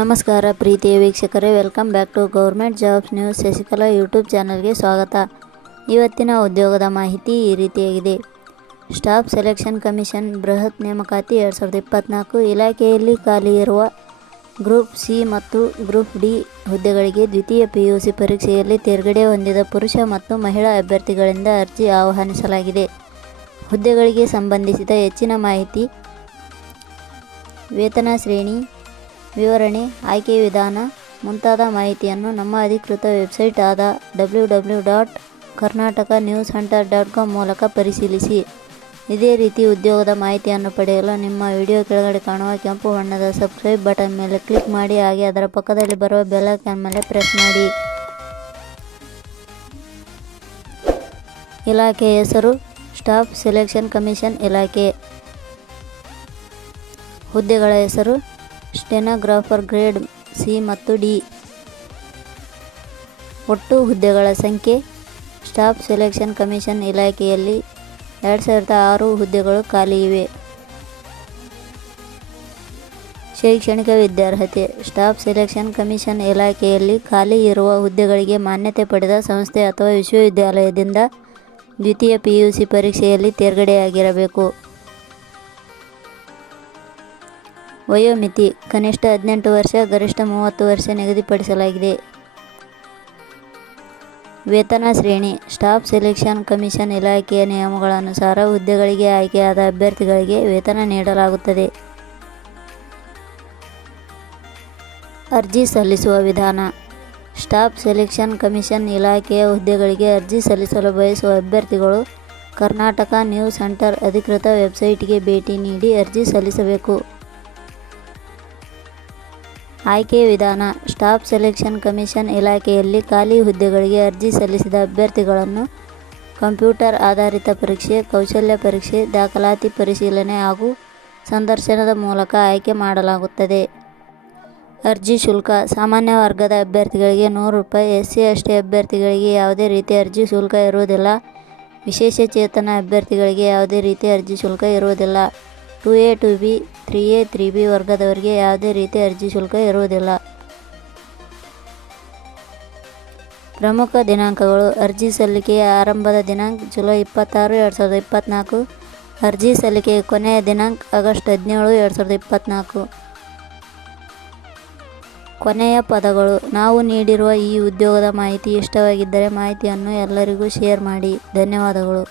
ನಮಸ್ಕಾರ ಪ್ರೀತಿಯ ವೀಕ್ಷಕರೇ welcome back to government jobs news Shashikala YouTube ಚಾನಲ್ಗೆ ಸ್ವಾಗತ. ಇವತ್ತಿನ ಉದ್ಯೋಗದ ಮಾಹಿತಿ ಈ ರೀತಿಯಾಗಿದೆ. ಸ್ಟಾಫ್ ಸೆಲೆಕ್ಷನ್ ಕಮಿಷನ್ ಬೃಹತ್ ನೇಮಕಾತಿ ಎರಡು ಸಾವಿರದ ಇಪ್ಪತ್ತ್ನಾಲ್ಕು ಇಲಾಖೆಯಲ್ಲಿ ಖಾಲಿ ಇರುವ ಗ್ರೂಪ್ ಸಿ ಮತ್ತು ಗ್ರೂಪ್ ಡಿ ಹುದ್ದೆಗಳಿಗೆ ದ್ವಿತೀಯ ಪಿಯುಸಿ ಪರೀಕ್ಷೆಯಲ್ಲಿ ತೇರ್ಗಡೆ ಹೊಂದಿದ ಪುರುಷ ಮತ್ತು ಮಹಿಳಾ ಅಭ್ಯರ್ಥಿಗಳಿಂದ ಅರ್ಜಿ ಆಹ್ವಾನಿಸಲಾಗಿದೆ. ಹುದ್ದೆಗಳಿಗೆ ಸಂಬಂಧಿಸಿದ ಹೆಚ್ಚಿನ ಮಾಹಿತಿ ವೇತನ ಶ್ರೇಣಿ, ವಿವರಣೆ, ಆಯ್ಕೆ ವಿಧಾನ ಮುಂತಾದ ಮಾಹಿತಿಯನ್ನು ನಮ್ಮ ಅಧಿಕೃತ ವೆಬ್ಸೈಟ್ ಆದ W W dot Karnataka news hunter dot com ಮೂಲಕ ಪರಿಶೀಲಿಸಿ. ಇದೇ ರೀತಿ ಉದ್ಯೋಗದ ಮಾಹಿತಿಯನ್ನು ಪಡೆಯಲು ನಿಮ್ಮ ವಿಡಿಯೋ ಕೆಳಗಡೆ ಕಾಣುವ ಕೆಂಪು ಬಣ್ಣದ ಸಬ್ಸ್ಕ್ರೈಬ್ ಬಟನ್ ಮೇಲೆ ಕ್ಲಿಕ್ ಮಾಡಿ, ಹಾಗೆ ಅದರ ಪಕ್ಕದಲ್ಲಿ ಬರುವ ಬೆಲ್ ಐಕಾನ್ ಮೇಲೆ ಪ್ರೆಸ್ ಮಾಡಿ. ಇಲಾಖೆ ಹೆಸರು, ಸ್ಟಾಫ್ ಸೆಲೆಕ್ಷನ್ ಕಮಿಷನ್ ಇಲಾಖೆ. ಹುದ್ದೆಗಳ ಹೆಸರು ಸ್ಟೆನೋಗ್ರಾಫರ್ ಗ್ರೇಡ್ ಸಿ ಮತ್ತು ಡಿ. ಒಟ್ಟು ಹುದ್ದೆಗಳ ಸಂಖ್ಯೆ ಸ್ಟಾಫ್ ಸೆಲೆಕ್ಷನ್ ಕಮಿಷನ್ ಇಲಾಖೆಯಲ್ಲಿ ಎರಡು ಸಾವಿರದ ಆರು ಹುದ್ದೆಗಳು ಖಾಲಿ ಇವೆ. ಶೈಕ್ಷಣಿಕ ವಿದ್ಯಾರ್ಹತೆ ಸ್ಟಾಫ್ ಸೆಲೆಕ್ಷನ್ ಕಮಿಷನ್ ಇಲಾಖೆಯಲ್ಲಿ ಖಾಲಿ ಇರುವ ಹುದ್ದೆಗಳಿಗೆ ಮಾನ್ಯತೆ ಪಡೆದ ಸಂಸ್ಥೆ ಅಥವಾ ವಿಶ್ವವಿದ್ಯಾಲಯದಿಂದ ದ್ವಿತೀಯ ಪಿಯುಸಿ ಪರೀಕ್ಷೆಯಲ್ಲಿ ತೇರ್ಗಡೆಯಾಗಿರಬೇಕು. ವಯೋಮಿತಿ ಕನಿಷ್ಠ ಹದಿನೆಂಟು ವರ್ಷ, ಗರಿಷ್ಠ ಮೂವತ್ತು ವರ್ಷ ನಿಗದಿಪಡಿಸಲಾಗಿದೆ. ವೇತನ ಶ್ರೇಣಿ, ಸ್ಟಾಫ್ ಸೆಲೆಕ್ಷನ್ ಕಮಿಷನ್ ಇಲಾಖೆಯ ನಿಯಮಗಳನುಸಾರ ಹುದ್ದೆಗಳಿಗೆ ಆಯ್ಕೆಯಾದ ಅಭ್ಯರ್ಥಿಗಳಿಗೆ ವೇತನ ನೀಡಲಾಗುತ್ತದೆ. ಅರ್ಜಿ ಸಲ್ಲಿಸುವ ವಿಧಾನ. ಸ್ಟಾಫ್ ಸೆಲೆಕ್ಷನ್ ಕಮಿಷನ್ ಇಲಾಖೆಯ ಹುದ್ದೆಗಳಿಗೆ ಅರ್ಜಿ ಸಲ್ಲಿಸಲು ಬಯಸುವ ಅಭ್ಯರ್ಥಿಗಳು ಕರ್ನಾಟಕ ನ್ಯೂಸ್ ಸೆಂಟರ್ ಅಧಿಕೃತ ವೆಬ್ಸೈಟ್ಗೆ ಭೇಟಿ ನೀಡಿ ಅರ್ಜಿ ಸಲ್ಲಿಸಬೇಕು. ಆಯ್ಕೆ ವಿಧಾನ, ಸ್ಟಾಫ್ ಸೆಲೆಕ್ಷನ್ ಕಮಿಷನ್ ಇಲಾಖೆಯಲ್ಲಿ ಖಾಲಿ ಹುದ್ದೆಗಳಿಗೆ ಅರ್ಜಿ ಸಲ್ಲಿಸಿದ ಅಭ್ಯರ್ಥಿಗಳನ್ನು ಕಂಪ್ಯೂಟರ್ ಆಧಾರಿತ ಪರೀಕ್ಷೆ, ಕೌಶಲ್ಯ ಪರೀಕ್ಷೆ, ದಾಖಲಾತಿ ಪರಿಶೀಲನೆ ಹಾಗೂ ಸಂದರ್ಶನದ ಮೂಲಕ ಆಯ್ಕೆ ಮಾಡಲಾಗುತ್ತದೆ. ಅರ್ಜಿ ಶುಲ್ಕ, ಸಾಮಾನ್ಯ ವರ್ಗದ ಅಭ್ಯರ್ಥಿಗಳಿಗೆ ನೂರು ರೂಪಾಯಿ ಎಸ್ ಸಿ ಎಸ್ ಟಿ ಅಭ್ಯರ್ಥಿಗಳಿಗೆ ಯಾವುದೇ ರೀತಿ ಅರ್ಜಿ ಶುಲ್ಕ ಇರುವುದಿಲ್ಲ. ವಿಶೇಷ ಚೇತನ ಅಭ್ಯರ್ಥಿಗಳಿಗೆ ಯಾವುದೇ ರೀತಿ ಅರ್ಜಿ ಶುಲ್ಕ ಇರುವುದಿಲ್ಲ. Two A two B, three A, three B ವರ್ಗದವರಿಗೆ ಯಾವುದೇ ರೀತಿಯ ಅರ್ಜಿ ಶುಲ್ಕ ಇರುವುದಿಲ್ಲ. ಪ್ರಮುಖ ದಿನಾಂಕಗಳು ಅರ್ಜಿ ಸಲ್ಲಿಕೆಯ ಆರಂಭದ ದಿನಾಂಕ ಜುಲೈ ಇಪ್ಪತ್ತಾರು, ಎರಡು ಸಾವಿರದ ಇಪ್ಪತ್ತ್ನಾಲ್ಕು ಅರ್ಜಿ ಸಲ್ಲಿಕೆಯ ಕೊನೆಯ ದಿನಾಂಕ ಆಗಸ್ಟ್ ಹದಿನೇಳು, ಎರಡು ಸಾವಿರದ ಇಪ್ಪತ್ತ್ನಾಲ್ಕು ಕೊನೆಯ ಪದಗಳು, ನಾವು ನೀಡಿರುವ ಈ ಉದ್ಯೋಗದ ಮಾಹಿತಿ ಇಷ್ಟವಾಗಿದ್ದರೆ ಮಾಹಿತಿಯನ್ನು ಎಲ್ಲರಿಗೂ ಶೇರ್ ಮಾಡಿ. ಧನ್ಯವಾದಗಳು.